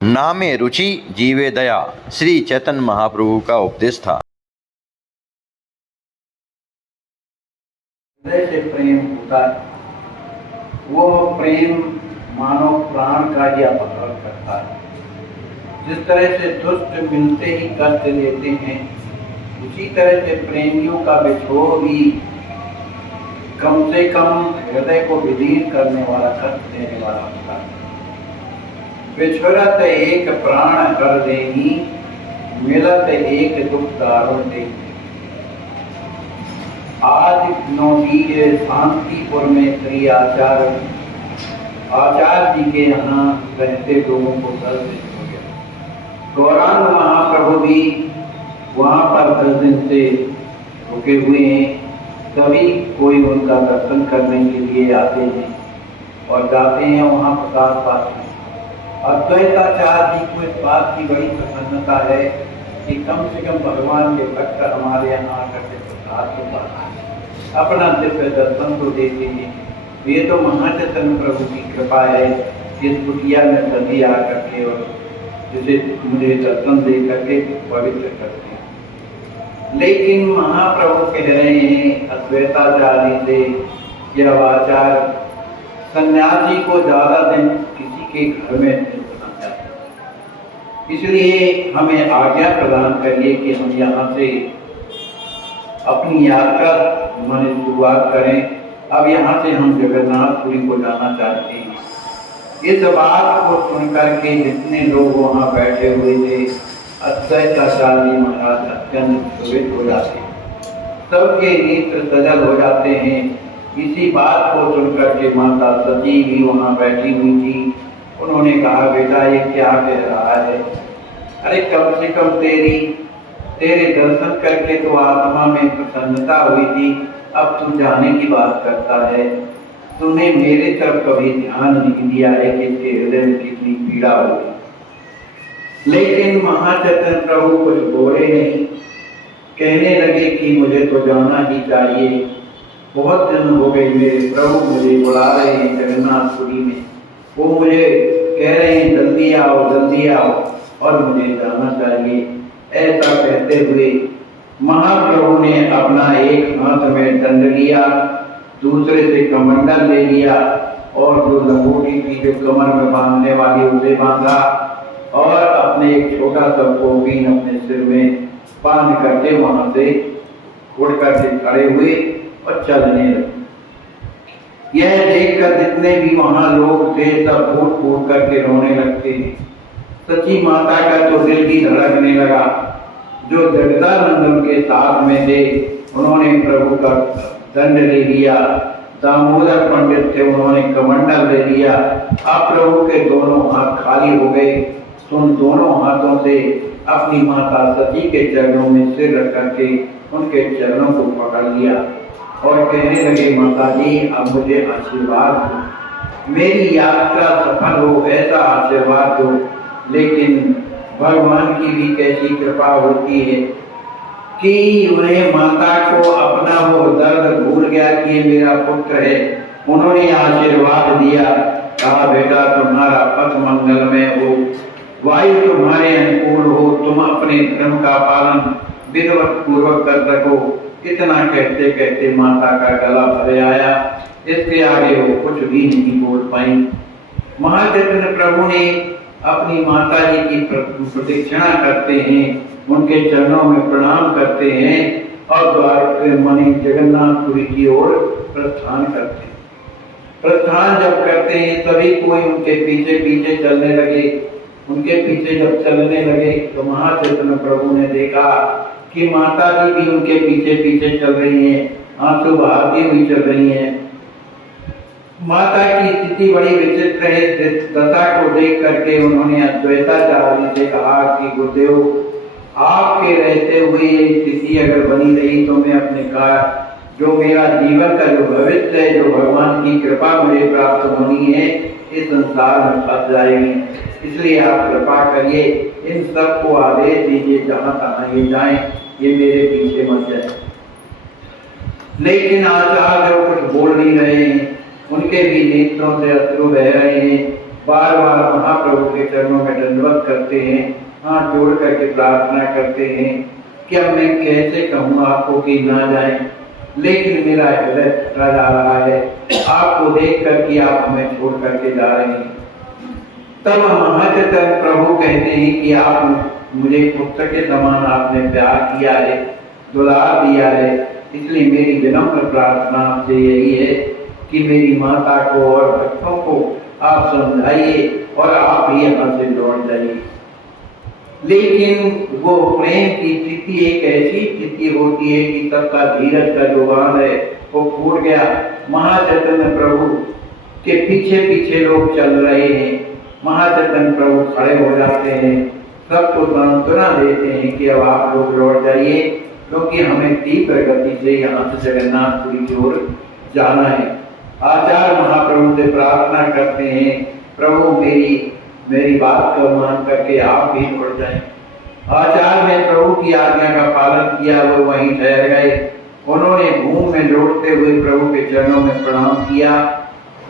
नामे रुचि जीवे दया श्री चैतन्य महाप्रभु का उपदेश था। हृदय से प्रेम होता है, वो प्रेम मानव प्राण का ही अपहरण करता है। जिस तरह से दुष्ट मिलते ही कष्ट लेते हैं, उसी तरह से प्रेमियों का विछोह भी कम से कम हृदय को विदीर्ण करने वाला, कष्ट देने वाला होता है। विछुरत एक प्राण कर देही, मिलत एक दुख दारुण देही। आज नौदीय शांतिपुर में श्री आचार्य जी के यहाँ रहते लोगों को 10 दिन हो गया। गौरांग महाप्रभु भी वहाँ पर 10 दिन से रुके हुए हैं। सभी कोई उनका दर्शन करने के लिए आते हैं और जाते हैं, वहाँ प्रसाद पाते हैं। अद्वैताचार्य जी को इस बात की बड़ी प्रसन्नता है कि कम से कम भगवान के भक्त हमारे यहाँ आकर के प्रसाद को पाते हैं, अपना दिव्य दर्शन को देते हैं। ये तो महाचैतन्य प्रभु की कृपा है कि इस कुटिया में सभी आकर के और जिसे मुझे दर्शन दे करके पवित्र करते हैं। लेकिन महाप्रभु कह रहे हैं अद्वैताचार्य से, यह आचार सन्यासी को ज्यादा दिन किसी के घर में नहीं रहना चाहिए, इसलिए हमें आज्ञा प्रदान करिए कि हम यहाँ से अपनी यात्रा माने शुरुआत करें। अब यहाँ से हम जगन्नाथपुरी को जाना चाहते हैं। इस बात को सुनकर के जितने लोग वहाँ बैठे हुए थे, अद्वैताचार्य महाराज अत्यंत सुविध हो जाते हैं, सबके नेत्र सजल हो जाते हैं। इसी बात को सुनकर के माता सती भी वहाँ बैठी हुई थी। उन्होंने कहा, बेटा ये क्या कह रहा है? अरे कम से कम तेरे दर्शन करके तो आत्मा में प्रसन्नता हुई थी, अब तू जाने की बात करता है। तूने मेरे तरफ कभी ध्यान नहीं दिया है कि इसके हृदय में कितनी पीड़ा होगी। लेकिन महाचैतन्य प्रभु कुछ बोले नहीं, कहने लगे कि मुझे तो जाना ही चाहिए। बहुत दिन हो गए मेरे प्रभु मुझे बुला रहे हैं जगन्नाथपुरी में, वो मुझे कह रहे हैं जल्दी आओ और मुझे जाना चाहिए। ऐसा कहते हुए महाप्रभु ने अपना एक हाथ में दंड लिया, दूसरे से कमंडल ले लिया और जो लंगोटी थी जो कमर में बांधने वाली उसे बांधा और अपने एक छोटा सा कोपीन अपने सिर में बांध करके वहां से उड़ करके खड़े हुए और चलने लगे। यह देखकर जितने भी वहां लोग थे सब फूट फूट करके रोने लगते हैं। सची माता का तो दिल भी धड़कने लगा। जो जगदानंद उनके साथ में थे उन्होंने प्रभु का दंड ले लिया। दामोदर पंडित थे, उन्होंने कमंडल ले लिया। अब प्रभु के दोनों हाथ खाली हो गए तो उन दोनों हाथों से अपनी माता सती के चरणों में सिर रख करके उनके चरणों को पकड़ लिया और कहने लगे, माता जी अब मुझे आशीर्वाद दो, मेरी यात्रा सफल हो, ऐसा आशीर्वाद दो। लेकिन भगवान की भी कैसी कृपा होती है कि उन्हें माता को अपना वो दर्द भूल गया कि ये मेरा पुत्र है। उन्होंने आशीर्वाद दिया, कहा बेटा तुम्हारा पथ मंगलमय हो, वायु तुम्हारे अनुकूल हो, तुम अपने धर्म का पालन विधिवत पूर्वक कर सको। इतना कहते कहते माता का गला भर आया। इसके आगे वो कुछ भी नहीं बोल पाई। महाचैतन्य प्रभु ने अपनी माता जी की प्रदक्षिणा करते हैं, उनके चरणों में प्रणाम करते हैं और द्वार मणि जगन्नाथपुरी की ओर प्रस्थान करते हैं। प्रस्थान जब करते हैं सभी कोई उनके पीछे पीछे चलने लगे। उनके पीछे जब चलने लगे तो महाचैतन्य प्रभु ने देखा कि माता जी भी उनके पीछे पीछे चल रही हैं, आंसू बहाती हुई चल रही हैं। माता की स्थिति बड़ी विचित्र है। इस दशा को देख करके उन्होंने अद्वैताचार्य से कहा कि गुरुदेव आपके रहते हुए ये स्थिति अगर बनी रही तो मैं अपने का जो मेरा जीवन का जो भविष्य है, जो भगवान की कृपा मुझे प्राप्त होनी है, इस संसार में फंस जाएगी। इसलिए आप कृपा करिए, इन सब को आदेश दीजिए जहाँ तहाँ ये जाएं, ये मेरे पीछे मत जाए। लेकिन आचार्य कुछ बोल नहीं रहे हैं, उनके भी नेत्रों से अश्रु बह रहे हैं। बार बार महाप्रभु के चरणों में दंडवत करते हैं, हाथ जोड़ करके प्रार्थना करते हैं कि अब मैं कैसे कहूँ आपको कि ना जाए, लेकिन मेरा हृदय फटा जा रहा है आपको देख कर कि आप हमें छोड़ करके जा रहे हैं। तब महाचैतन्य प्रभु कहते हैं कि आप मुझे पुत्र के समान आपने प्यार किया है, दुलार दिया है, इसलिए मेरी विनम्र प्रार्थना आपसे यही है कि मेरी माता को और भक्तों को आप समझाइए और आप ही यहाँ से लौट जाइए। लेकिन वो प्रेम की स्थिति एक ऐसी स्थिति होती है कि सबका धीरज का जो बांध है वो फूट गया। महाचैतन्य प्रभु के पीछे पीछे लोग चल रहे हैं, महाचैतन्य प्रभु खड़े हो जाते हैं, सबको सांत्वना देते हैं कि अब आप लोग लौट जाइए, क्योंकि हमें तीव्र गति से यहाँ से जगन्नाथपुरी की ओर जाना है। आचार्य महाप्रभु से प्रार्थना करते हैं, प्रभु मेरी बात को मान करके आप भी लौट जाएं। आचार्य ने प्रभु की आज्ञा का पालन किया, वो वहीं ठहर गए। उन्होंने घूम में लौटते हुए प्रभु के चरणों में प्रणाम किया।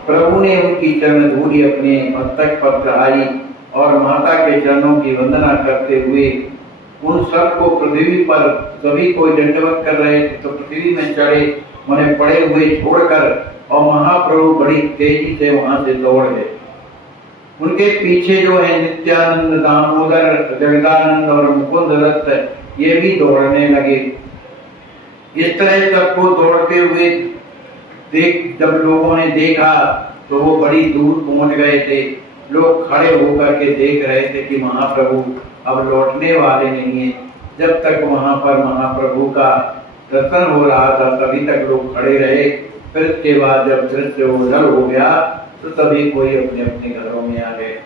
प्रभु ने उनकी चरण धूलि अपने मस्तक पर चढ़ाई और माता के चरणों की वंदना करते हुए उन सबको पृथ्वी पर, सभी को दंडवत कर रहे थे तो पृथ्वी में चढ़े, उन्हें पड़े हुए छोड़कर, और महाप्रभु बड़ी तेजी से वहां से दौड़ गए। उनके पीछे जो है नित्यानंद, दामोदर, जगदानंद और मुकुंद दत्त, ये भी दौड़ने लगे। इस तरह सबको दौड़ते हुए जब लोगों ने देखा तो वो बड़ी दूर पहुंच गए थे। लोग खड़े होकर के देख रहे थे कि महाप्रभु अब लौटने वाले नहीं है। जब तक वहां पर महाप्रभु का दर्शन हो रहा था तभी तक लोग खड़े रहे। फिर इसके बाद जब दृश्य उधर हो गया तो सभी कोई अपने अपने घरों में आ गए।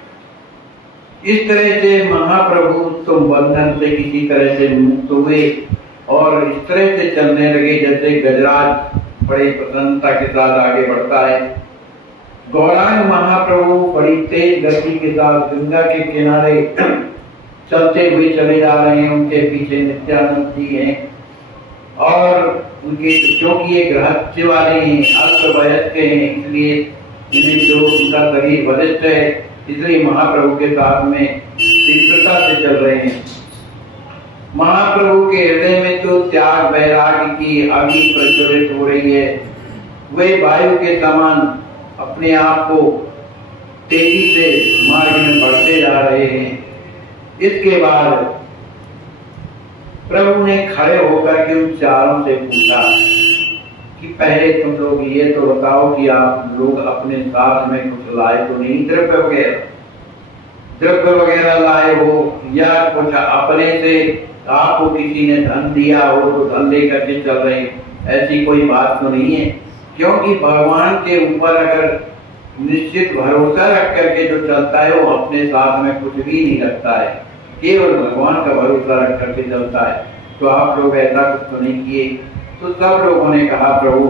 इस तरह से महाप्रभु तुम बंधन से किसी तरह से मुक्त हुए और इस तरह से चलने लगे जैसे गजराज बड़े प्रसन्नता के साथ आगे बढ़ता है। गौरांग महाप्रभु बड़ी तेज गति के साथ गंगा के किनारे चलते हुए चले जा रहे हैं। उनके पीछे नित्यानंद जी हैं और उनके जो कि ये गृहस्थ वाले हैं, अल्पवयस्क हैं, इसलिए इन्हें जो उनका शरीर बलिष्ठ है इसलिए महाप्रभु के साथ में तीव्रता से चल रहे हैं। महाप्रभु के हृदय में तो त्याग वैराग्य की आग प्रज्वलित हो रही है। वे वायु के समान अपने आप को तेजी से मार्ग में बढ़ते जा रहे हैं। इसके बाद प्रभु ने खड़े होकर के उन चारों से पूछा कि पहले तुम लोग ये तो बताओ कि आप लोग अपने साथ में कुछ लाए तो नहीं, द्रव्य वगैरह लाए हो या कुछ अपने से आपको किसी ने धन दिया हो तो धन लेकर के चल रहे, ऐसी कोई बात तो नहीं है। क्योंकि भगवान के ऊपर अगर निश्चित भरोसा रख करके जो चलता है वो अपने साथ में कुछ भी नहीं रखता है, केवल भगवान का भरोसा रख करके चलता है। तो आप लोग ऐसा कुछ तो नहीं किए। तो सब लोगों ने कहा प्रभु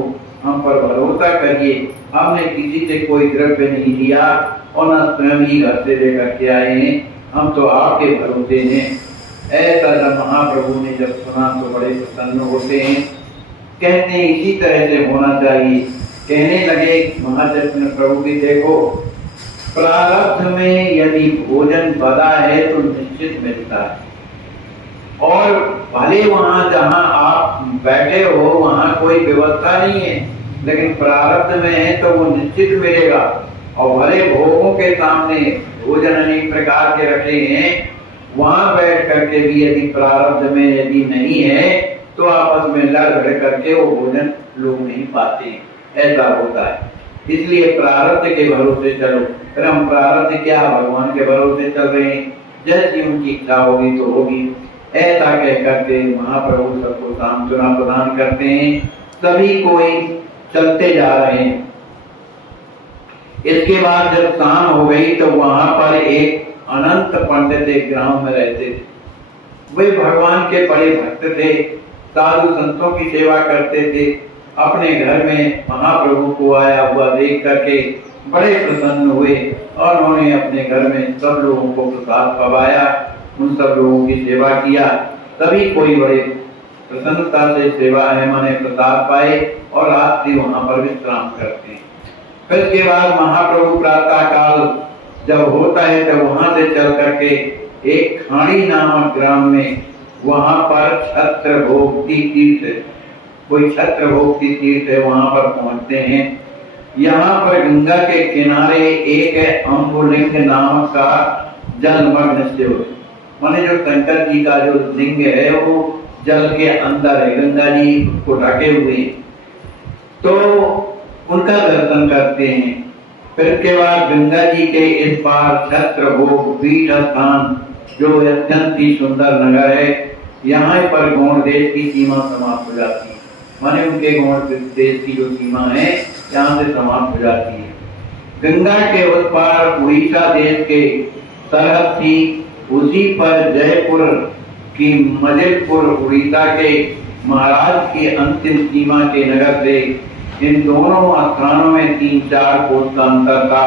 हम पर भरोसा करिए, हमने किसी से कोई द्रव्य नहीं लिया और न स्वयं ही घर से लेकर के आए हैं, हम तो आपके भरोसे हैं। ऐसा जब महाप्रभु ने जब सुना तो बड़े प्रसन्न होते हैं, कहते हैं इसी तरह से होना चाहिए। कहने लगे महाचैतन्य प्रभु की देखो, प्रारब्ध में यदि भोजन बदा है तो निश्चित मिलता है, और भले वहां जहां आप बैठे हो वहां कोई व्यवस्था नहीं है, लेकिन प्रारब्ध में है तो वो निश्चित मिलेगा। और भले भोगों के सामने भोजन अनेक प्रकार के रखे हैं, वहां बैठ करके भी यदि प्रारब्ध में यदि नहीं है तो आपस में लड़ झगड़ करके वो भोजन लोग नहीं पाते, ऐसा होता है। इसलिए प्रारब्ध के भरोसे चलो। फिर हम प्रारब्ध क्या, भगवान के भरोसे चल रहे हैं, जैसी उनकी इच्छा होगी तो होगी। ऐसा कह करके महाप्रभु सबको सांत्वना प्रदान करते हैं। सभी कोई चलते जा रहे हैं। इसके बाद जब शाम हो गई तो वहां पर एक अनंत पंडित एक ग्राम में रहते थे। वे भगवान के बड़े भक्त थे, साधु संतों की सेवा करते थे। अपने घर में महाप्रभु को आया हुआ देख करके बड़े प्रसन्न हुए और उन्होंने अपने घर में सब लोगों को प्रसाद पवाया, उन सब लोगों की सेवा किया। सभी कोई बड़े प्रसन्नता से सेवा है माने प्रसाद पाए और रात्रि वहां पर विश्राम करते हैं। फिर के बाद महाप्रभु प्रातः काल जब होता है तो वहां से चल करके एक खाड़ी नामक ग्राम में, वहां पर छत्रभोक्ति तीर्थ, कोई छत्रभोक्ति तीर्थ है, वहां पर पहुंचते हैं। यहाँ पर गंगा के किनारे एक अम्बुलिंग नामक का जलमग्न शिव, माने जो शंकर जी का जो लिंग है वो जल के अंदर है, गंगा जी को ढके हुए, तो उनका दर्शन करते हैं। फिर के बाद गंगा जी के इस पार छत्रभोग पीठ स्थान जो अत्यंत ही सुंदर नगर है, यहाँ पर गौड़ देश की सीमा समाप्त हो जाती है, माने उनके गौड़ देश की जो सीमा है यहाँ से समाप्त हो जाती है। गंगा के उस पार उड़ीसा देश के सरहद थी, उसी पर जयपुर की मजिलपुर उड़ीसा के महाराज की अंतिम सीमा के नगर से इन दोनों स्थानों में 3-4 कोस का अंतर था।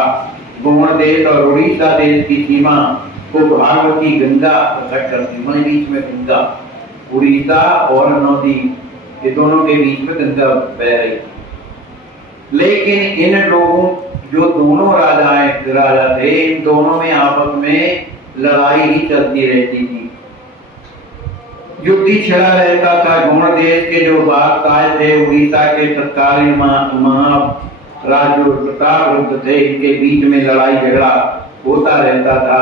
गौड़ देश और उड़ीसा देश की सीमा को भागवती गंगा प्रकट करती, माने बीच में गंगा, उड़ीसा और नदी ये दोनों के बीच में गंगा बह रही थी। लेकिन इन लोगों जो दोनों राजा थे, इन दोनों में आपस में लड़ाई ही चलती रहती थी, युद्ध ही छिड़ा रहता था। गौड़ देश के जो बादशाह थे, उड़ीसा के तत्कालीन महाराज जो प्रतापरुद्र थे, इनके बीच में लड़ाई झगड़ा होता रहता था।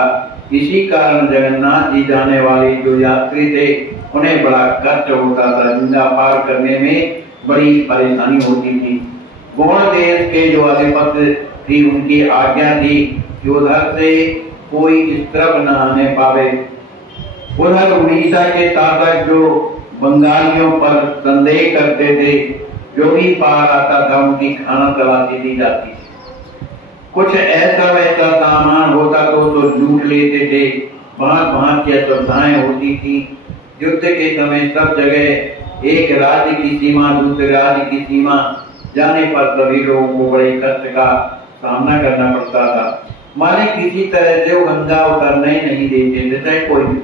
इसी कारण जगन्नाथ जी जाने वाले जो यात्री थे उन्हें बड़ा कष्ट होता था, गंगा पार करने में बड़ी परेशानी होती थी। गौड़ देश के जो अधिपति थी उनकी आज्ञा थी कि उधर से कोई इस तरफ न आने पावे। उधर उड़ीसा के शासक जो बंगालियों पर संदेह करते थे, जो भी पार आता था उनकी खाना तलाशी दी जाती थी। कुछ ऐसा वैसा सामान होता तो लूट लेते थे, भांत की असुविधाएं होती थी। युद्ध के समय सब जगह एक राज्य की सीमा दूसरे राज्य की सीमा जाने पर सभी लोगों को बड़े कष्ट का सामना करना पड़ता था, माने किसी तरह से वो गंगा उतरने नहीं देते थे, चाहे कोई भी।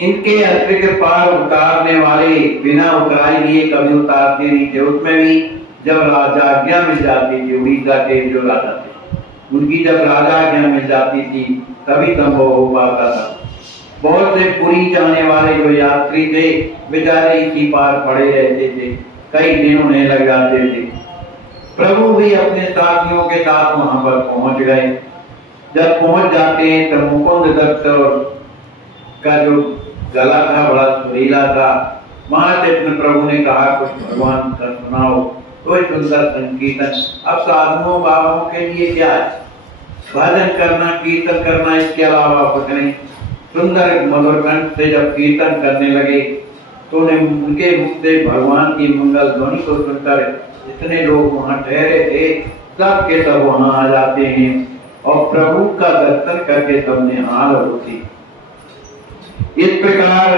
इनके अस्त्र के पार उतारने वाले बिना उतराई लिए कभी उतारते नहीं थे। उसमें भी जब राजाज्ञा मिल जाती थी, उड़ीसा के जो राजा थे उनकी जब राजाज्ञा मिल जाती थी तभी संभव हो पाता था। बहुत से पुरी जाने वाले जो यात्री थे बेचारे इसी पार पड़े रहते थे, कई दिन उन्हें लग जाते थे। प्रभु भी अपने साथियों के साथ वहां पर पहुंच गए। जब पहुंच जाते हैं तो मुकुंद दत्त का जो गला था बड़ा सुरीला था, वहां से अपने प्रभु ने कहा कुछ भगवान का सुनाओ, कोई सुंदर संकीर्तन। अब साधुओं बाबों के लिए क्या है, भजन करना कीर्तन करना, इसके अलावा कुछ नहीं। सुंदर मधुर कंठ से जब कीर्तन करने लगे तो उनके मुख से भगवान की मंगल ध्वनि को सुनकर जितने लोग वहां ठहरे थे सब के सब वहां आ जाते हैं और प्रभु का दर्शन करके सबने हार होती। इस प्रकार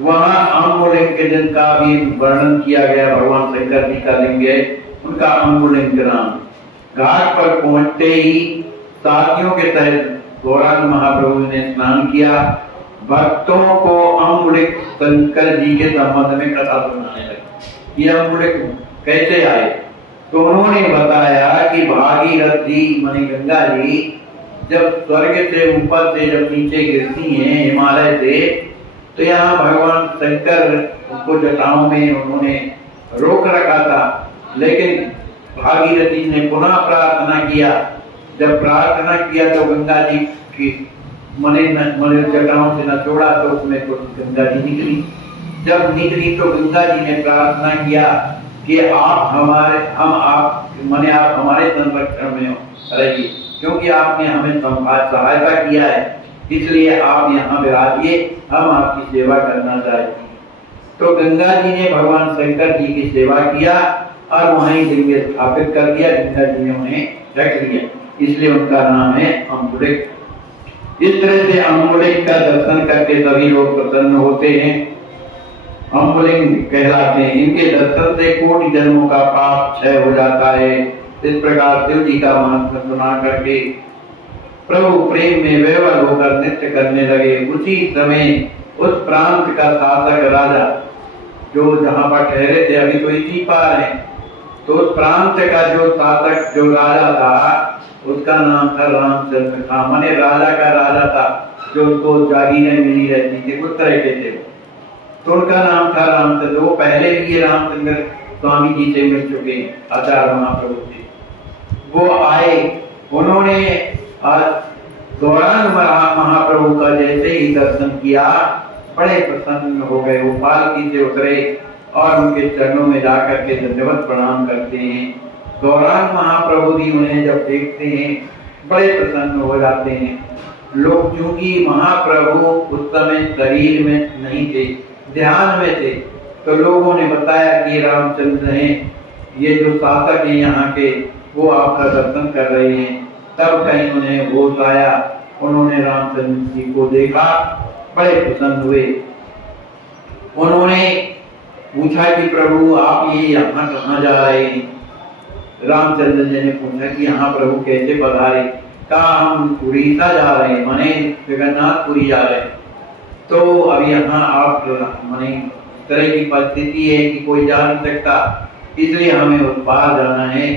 वहां अम्बुलिंग के जिनका भी वर्णन किया गया, भगवान शंकर जी का लिंग है, उनका अम्बुलिंग नाम। घाट पर पहुंचते ही साथियों के तहत गौरांग महाप्रभु ने स्नान किया। भक्तों को अम्बुलिक शंकर जी के संबंध में कथा सुनाने लगे। ये अम्बुलिक कैसे आए, तो उन्होंने बताया कि भागीरथी माने गंगा जी जब स्वर्ग से ऊपर से जब नीचे गिरती हैं हिमालय से, तो यहाँ भगवान शंकर उनको जटाओं में उन्होंने रोक रखा था। लेकिन भागीरथी ने पुनः प्रार्थना किया। जब प्रार्थना किया तो गंगा जी की मने जटाओं से न छोड़ा तो उसमें तो गंगा जी निकली। जब निकली तो गंगा जी ने प्रार्थना किया कि आप हमारे संरक्षण में रहिए, क्योंकि आपने हमें सहायता किया है, इसलिए आप यहाँ विराजिए, हम आपकी सेवा करना चाहते हैं। तो गंगा जी ने भगवान शंकर जी की सेवा किया और वहीं लिंग स्थापित कर दिया। गंगा जी ने उन्हें ढक लिया, इसलिए उनका नाम है अम्बुलिक। इस तरह से अम्बुलिक का दर्शन करके सभी लोग प्रसन्न होते हैं, अम्बुलिंग कहलाते हैं। इनके दर्शन से कोटि जन्मों का पाप क्षय हो जाता है। इस प्रकार शिव जी का महात्म्य सुना करके प्रभु प्रेम में विह्वल होकर नृत्य करने लगे। उसी समय उस प्रांत का शासक राजा जो जहाँ पर ठहरे थे, अभी तो इसी पार है, तो उस प्रांत का जो शासक जो राजा था उसका नाम था रामचंद्र था, माने राजा का राजा था, जो उनको जागीरें मिली रहती थी, उस तरह के थे। तो उनका नाम था रामचंद्र। वो पहले भी ये रामचंद्र स्वामी जी से मिल चुके आचार्य महाप्रभु से। वो आए, उन्होंने गौरांग महाप्रभु का जैसे ही दर्शन किया, बड़े प्रसन्न हो गए। वो पालकी से उतरे और उनके चरणों में जाकर के दंडवत प्रणाम करते हैं। गौरांग महाप्रभु भी उन्हें जब देखते हैं बड़े प्रसन्न हो जाते हैं। लोग, चूंकि महाप्रभु उस समय शरीर में नहीं थे, ध्यान में थे, तो लोगों ने बताया कि रामचंद्र हैं, ये जो शासक हैं यहाँ के, वो आपका दर्शन कर रहे हैं। तब कहीं उन्हें होश आया, उन्होंने रामचंद्र जी को देखा, बड़े प्रसन्न हुए। उन्होंने पूछा कि प्रभु आप ये यहाँ कहाँ जा रहे हैं? रामचंद्र जी ने पूछा कि यहाँ प्रभु कैसे पधारे? कहा हम उड़ीसा जा रहे हैं, माने जगन्नाथपुरी जा रहे हैं। तो अब यहाँ आप माने इस तरह की परिस्थिति है कि कोई जा नहीं सकता, इसलिए हमें उस पार जाना है,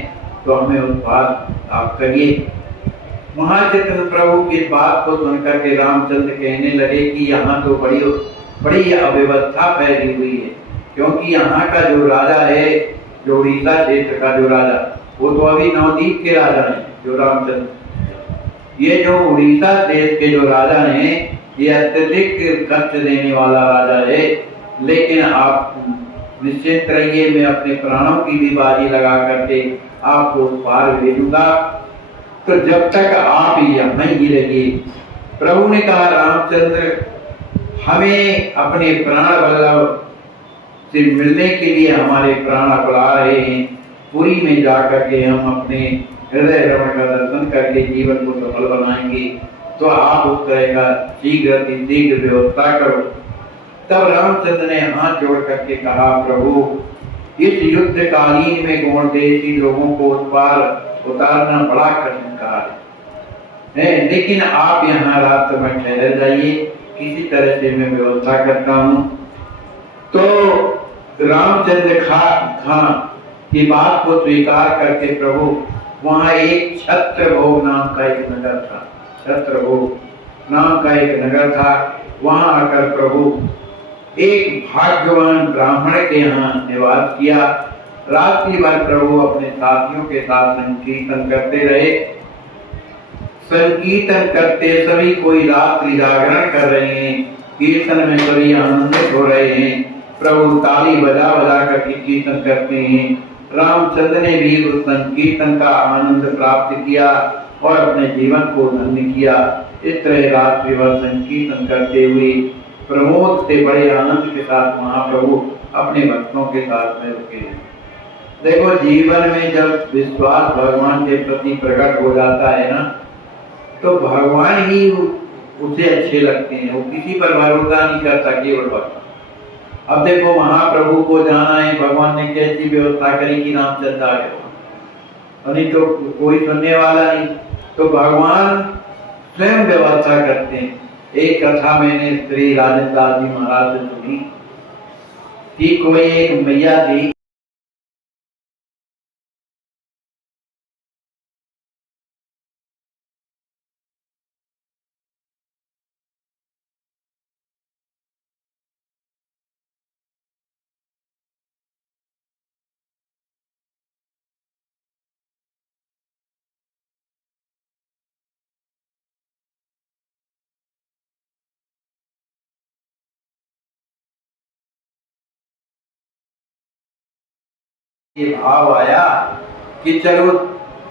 तो हमें उस पार आप करिए। महाचैतन्य प्रभु की बात को सुनकर के रामचंद्र कहने लगे कि यहाँ तो बड़ी अव्यवस्था फैली हुई है, क्योंकि यहाँ का जो राजा है, जो उड़ीसा क्षेत्र का जो राजा, वो तो अभी नवदीप के राजा हैं, जो रामचंद्र। ये जो उड़ीसा देश के जो राजा हैं, ये अत्यधिक कष्ट देने वाला राजा है। लेकिन आप निश्चित रहिए, मैं अपने प्राणों की भी बाजी लगा करके आपको पार भेजूंगा, तो जब तक आप यहाँ ही रहिए। प्रभु ने कहा रामचंद्र, हमें अपने प्राण वल्लभ से मिलने के लिए हमारे प्राण बुला रहे हैं। पुरी में जाकर के हम अपने हृदय रमण का दर्शन करके जीवन को सफल बनाएंगे, तो आप उस तरह का शीघ्र व्यवस्था करो। तब रामचंद्र ने हाथ जोड़ करके कहा, प्रभु इस युद्ध कालीन में गौणदेशी लोगों को उस पार उतारना बड़ा कठिन कार्य है, लेकिन आप यहाँ रात में ठहर जाइए, किसी तरह से मैं व्यवस्था करता हूँ। तो रामचंद्र खां की बात को स्वीकार करके प्रभु, वहाँ एक छत्रभोग नाम का एक नगर था, छत्रभोग नाम का एक नगर था। वहाँ आकर प्रभु एक भाग्यवान ब्राह्मण के यहाँ निवास किया। रात्रि भर प्रभु अपने साथियों के साथ संकीर्तन करते रहे। संकीर्तन करते सभी कोई रात्रि जागरण कर रहे हैं, कीर्तन में सभी आनंदित हो रहे हैं। प्रभु ताली बजा बजा कर कीर्तन करते हैं। रामचंद्र ने भी उस संकीर्तन का आनंद प्राप्त किया और अपने जीवन को धन्य किया। इस तरह रात्रि भर संकीर्तन करते हुए प्रमोद से, बड़े आनंद के साथ महाप्रभु अपने भक्तों के साथ में रुके हैं। देखो, जीवन में जब विश्वास भगवान के प्रति प्रकट हो जाता है ना, तो भगवान ही उसे अच्छे लगते हैं। वो किसी पर भरोसा नहीं करता, केवल भगवान। अब देखो, महाप्रभु को जाना है, भगवान ने कैसी व्यवस्था करी कि रामचंद्र आ गए, नहीं तो कोई सुनने वाला नहीं, तो भगवान स्वयं व्यवस्था करते हैं। एक कथा मैंने श्री राजेंद्र दास जी महाराज से सुनी कि कोई एक मैया थी, ये भाव आया कि चलो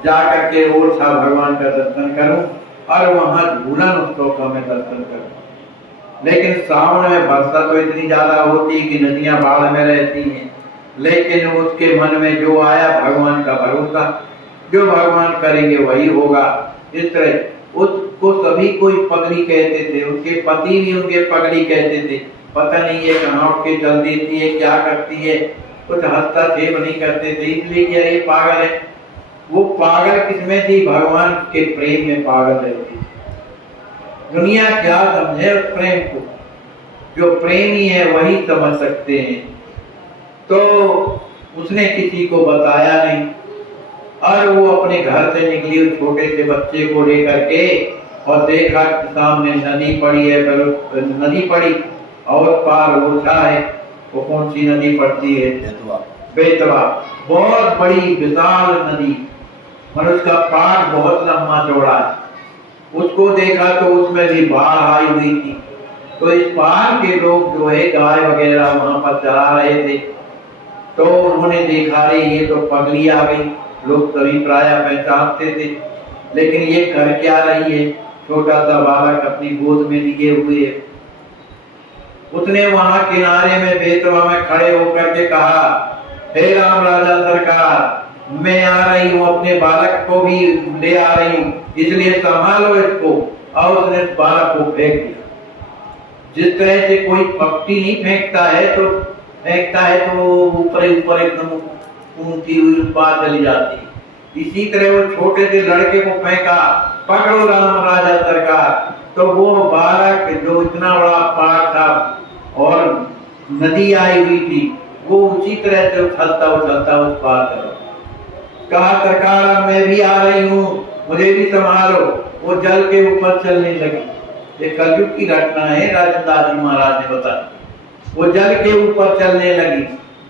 जा करके ओरछा भगवान का दर्शन करूं और वहां झूलन उत्सव का मैं दर्शन करूं। लेकिन सावन में वर्षा तो इतनी ज्यादा होती है कि नदियां बाढ़ में रहती हैं, लेकिन उसके मन में जो आया भगवान का भरोसा, जो भगवान करेंगे वही होगा। इस तरह उसको सभी कोई पगड़ी कहते थे, उसके पति भी उनके पगड़ी कहते थे। पता नहीं है कहाँ उठ के चल देती है, क्या करती है, कुछ हस्तक्षेप नहीं करते थे, इसलिए कि अरे पागल है। वो पागल किसमें थी? भगवान के प्रेम में पागल रहती। दुनिया क्या समझे उस प्रेम को? जो प्रेमी है वही समझ सकते हैं। तो उसने किसी को बताया नहीं, और वो अपने घर से निकली उस छोटे से बच्चे को लेकर के, और देखा कि सामने नदी पड़ी है, नदी पड़ी और पार उठा है। वो कौन सी नदी पड़ती है? बेतवा। बहुत बड़ी विशाल नदी, और उसका पार बहुत लंबा चौड़ा है। उसको देखा तो उसमें भी बाढ़ आई हुई थी। तो इस पार के लोग जो है गाय वगैरह वहां पर चला रहे थे, तो उन्होंने देखा रे ये तो पगली आ गई। लोग सभी प्राय पहचानते थे, लेकिन ये कर क्या रही है? छोटा सा बालक अपनी गोद में लिए हुए है। उसने वहां किनारे में बेतवा में खड़े होकर के कहा, हे राम राजा सरकार, मैं आ रही हूँ, अपने बालक को भी ले आ रही हूँ, इसलिए संभालो इसको। और उसने बालक को फेंक दिया। जिस तरह से कोई पक्षी नहीं फेंकता है तो ऊपर ऊपर एकदम ऊंची हुई बात चली जाती है। इसी तरह वो छोटे से लड़के को फेंका, पकड़ो राम राजा सरकार। तो वो बालक जो इतना बड़ा पहाड़ था और नदी आई हुई थी, वो उसी तरह से उछलता उछलता उस पार चला। कहा, सरकार मैं भी आ रही हूँ, मुझे भी संभालो। वो जल के ऊपर चलने लगी। ये कलयुग की घटना है, राजेंद्र जी महाराज ने बताया। वो जल के ऊपर चलने लगी।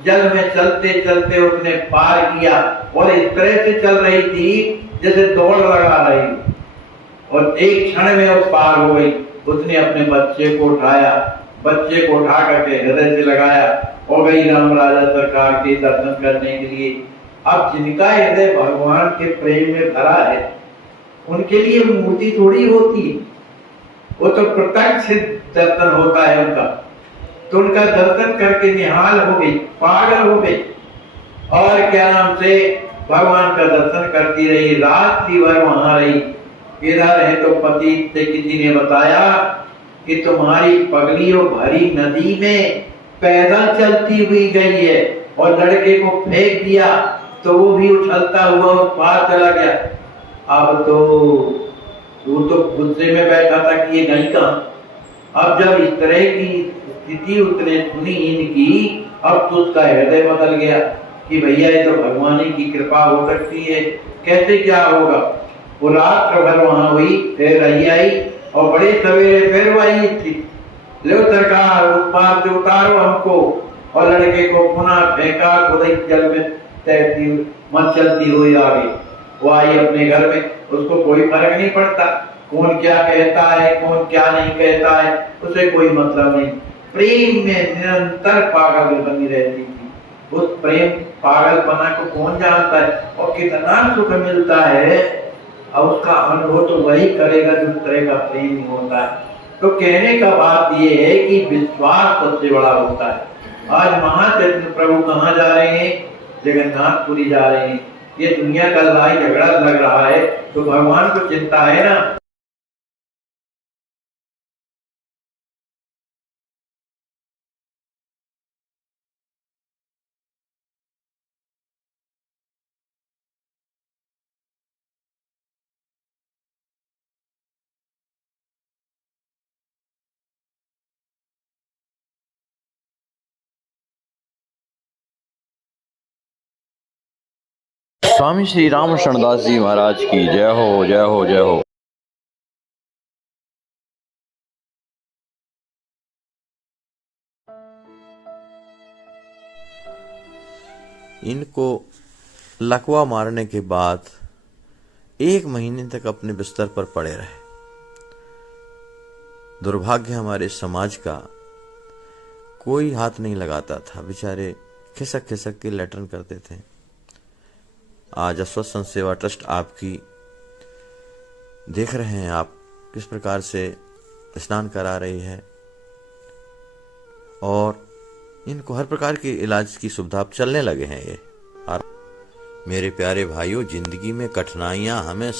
जल में चलते चलते उसने पार किया, और इस तरह से चल रही थी जैसे दौड़ लगा रही, और एक क्षण में वो पार हो गई। उसने अपने बच्चे को उठाया, बच्चे को उठा करके हृदय से लगाया और गई राम राजा सरकार के दर्शन करने के लिए। अब जिनका हृदय भगवान के प्रेम में भरा है, उनके लिए मूर्ति थोड़ी होती है, वो तो प्रत्यक्ष दर्शन होता है उनका। तो उनका दर्शन करके निहाल हो गई, पागल हो गई, और क्या नाम से भगवान का दर्शन करती रही। रात्रि भर वहां रही। इधर है तो पति से किसी ने बताया कि तुम्हारी पगलियों भरी नदी में पैदल चलती हुई गई है, और लड़के को फेंक दिया तो वो भी उछलता हुआ उस पार चला गया। अब तो वो तो गुस्से में बैठा था कि ये नहीं कहा। अब जब इस तरह की स्थिति उसने सुनी इनकी, अब तो उसका हृदय बदल गया कि भैया ये तो भगवान की कृपा हो सकती है, कैसे क्या होगा। वो रात्र भर वहां हुई, फिर रही आई, और बड़े सवेरे फिर वही थी। लो सरकार, उस पार से उतारो हमको। और लड़के को पुनः फेंका, खुद जल में तैरती हुई मत चलती हुई आ गई। वो आई अपने घर में, उसको कोई फर्क नहीं पड़ता कौन क्या कहता है, कौन क्या नहीं कहता है, उसे कोई मतलब नहीं। प्रेम में निरंतर पागल बनी रहती थी। उस प्रेम पागलपना को कौन जानता है, और कितना सुख मिलता है, और उसका अनुभव तो वही करेगा जिस तरह का प्रेम होता है। तो कहने का बात ये है कि विश्वास सबसे बड़ा होता है। आज महाचैतन्य प्रभु कहाँ जा रहे हैं? जगन्नाथपुरी जा रहे हैं। ये दुनिया का लड़ाई झगड़ा लग रहा है, तो भगवान को चिंता है ना। स्वामी श्री राम शरणदास जी महाराज की जय हो, जय हो, जय हो। इनको लकवा मारने के बाद 1 महीने तक अपने बिस्तर पर पड़े रहे। दुर्भाग्य हमारे समाज का, कोई हाथ नहीं लगाता था। बेचारे खिसक खिसक के लेटरन करते थे। आज अस्वस्थ सेवा ट्रस्ट आपकी देख रहे हैं आप किस प्रकार से स्नान करा रही है, और इनको हर प्रकार के इलाज की सुविधा अब चलने लगे हैं। ये मेरे प्यारे भाइयों, जिंदगी में कठिनाइयां हमें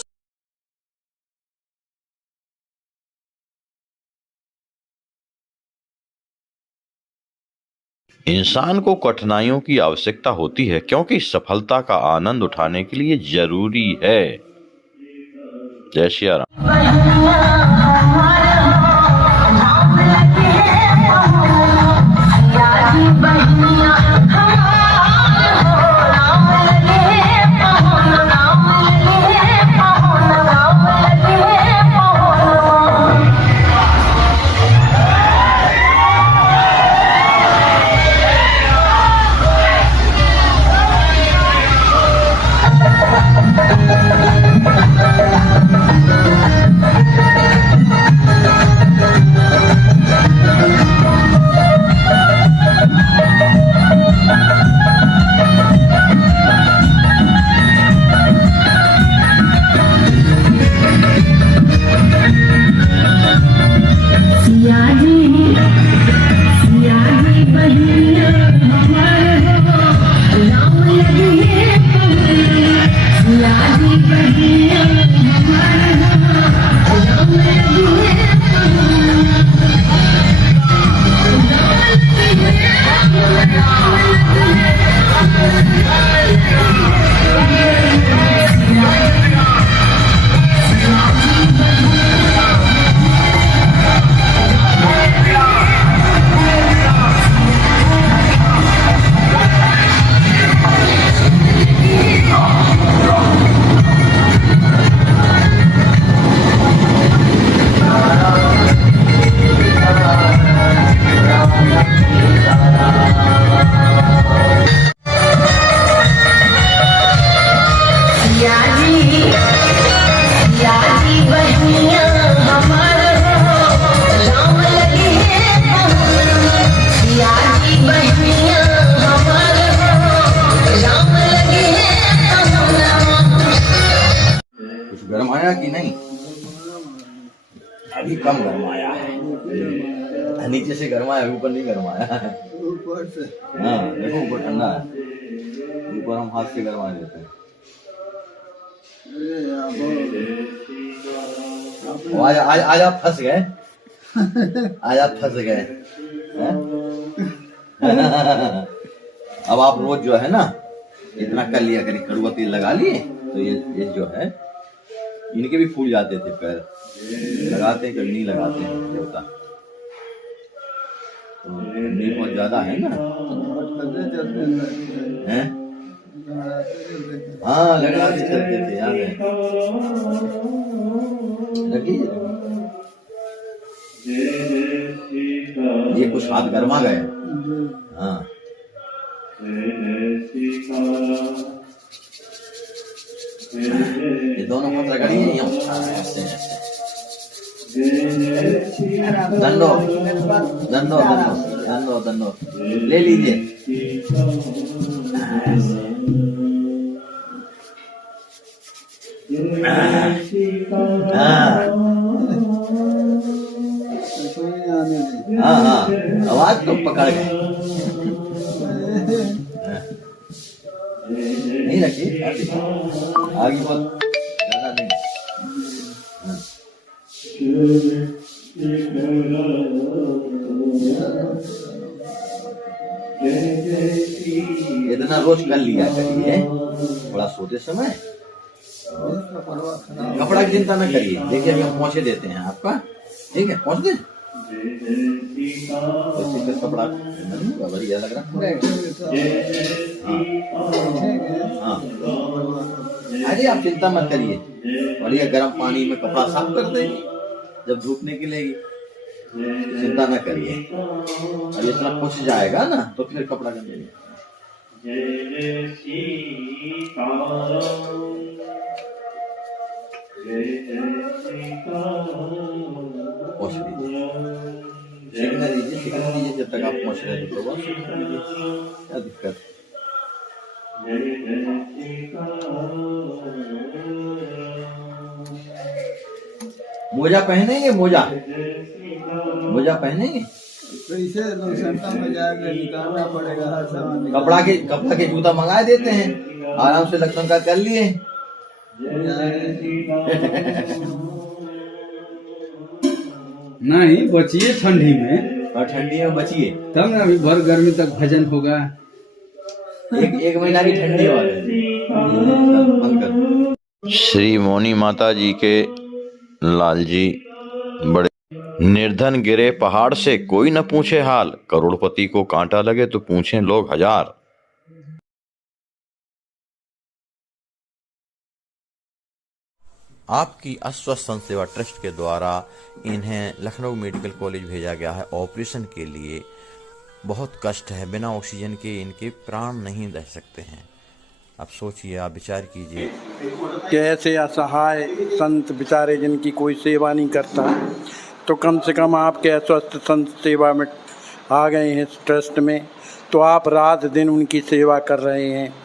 इंसान को कठिनाइयों की आवश्यकता होती है, क्योंकि सफलता का आनंद उठाने के लिए जरूरी है। जय श्री राम। बहनिया कि कम गरमाया है, नीचे से गरमाया, ऊपर नहीं गरमाया है। ऊपर से हाँ देखो ऊपर ठंडा है, ऊपर हम हाथ से गरमा देते हैं। आज आप फंस गए, आज आप फंस गए। अब आप रोज जो है ना इतना कर लिया करिए, कड़वा तेल लगा लिए तो ये जो है इनके भी फूल जाते थे पैर, लगाते हैं कभी नहीं लगाते हैं देवता, तो ठंडी बहुत ज्यादा है ना। हैं? हाँ लगा के चलते थे, याद है। रखिए ये कुछ हाथ गर्मा गए। हाँ ये दोनों हाथ रगड़िए, ऐसे ऐसे। दंडो दंडो दंडो दंडो ले लीजिए। हाँ हाँ आवाज तो पकड़ गए। नहीं रखिए आगे बहुत ज्यादा नहीं। इतना रोज कर लिया करिए, थोड़ा सोते समय कपड़ा की चिंता न करिए। देखिए अभी हम पहुंचे देते हैं आपका, ठीक है पहुंच दे। कपड़ा बढ़िया लग रहा है। हाँ अरे आप चिंता मत करिए, बढ़िया गर्म पानी में कपड़ा साफ कर देंगे जब धूप निकलेगी, चिंता न करिए। अब इतना कुछ जाएगा ना तो फिर कपड़ा गंदे नहीं। पहुँच लीजिए, सीखने दीजिए जब तक आप पहुँच रहे थे तो बस क्या दिक्कत। मोजा पहनेंगे, मोजा मोजा पहनेंगे। कैसे लोग में जाकर निकालना पड़ेगा हर सामान। कपड़ा के जूता मंगा देते हैं, आराम से लखनऊ का कर लिए। नहीं बचिए ठंडी में, और ठंडी में बचिए तब ना अभी भर गर्मी तक भजन होगा। एक महीना की ठंडी वाले। श्री मौनी माता जी के लाल जी बड़े निर्धन गिरे पहाड़ से, कोई न पूछे हाल, करोड़पति को कांटा लगे तो पूछें लोग हजार। आपकी अस्वस्थ सेवा ट्रस्ट के द्वारा इन्हें लखनऊ मेडिकल कॉलेज भेजा गया है ऑपरेशन के लिए। बहुत कष्ट है, बिना ऑक्सीजन के इनके प्राण नहीं रह सकते हैं। आप सोचिए, आप विचार कीजिए कि ऐसे असहाय संत बेचारे जिनकी कोई सेवा नहीं करता, तो कम से कम आपके अस्वस्थ संत सेवा में आ गए हैं इस ट्रस्ट में, तो आप रात दिन उनकी सेवा कर रहे हैं।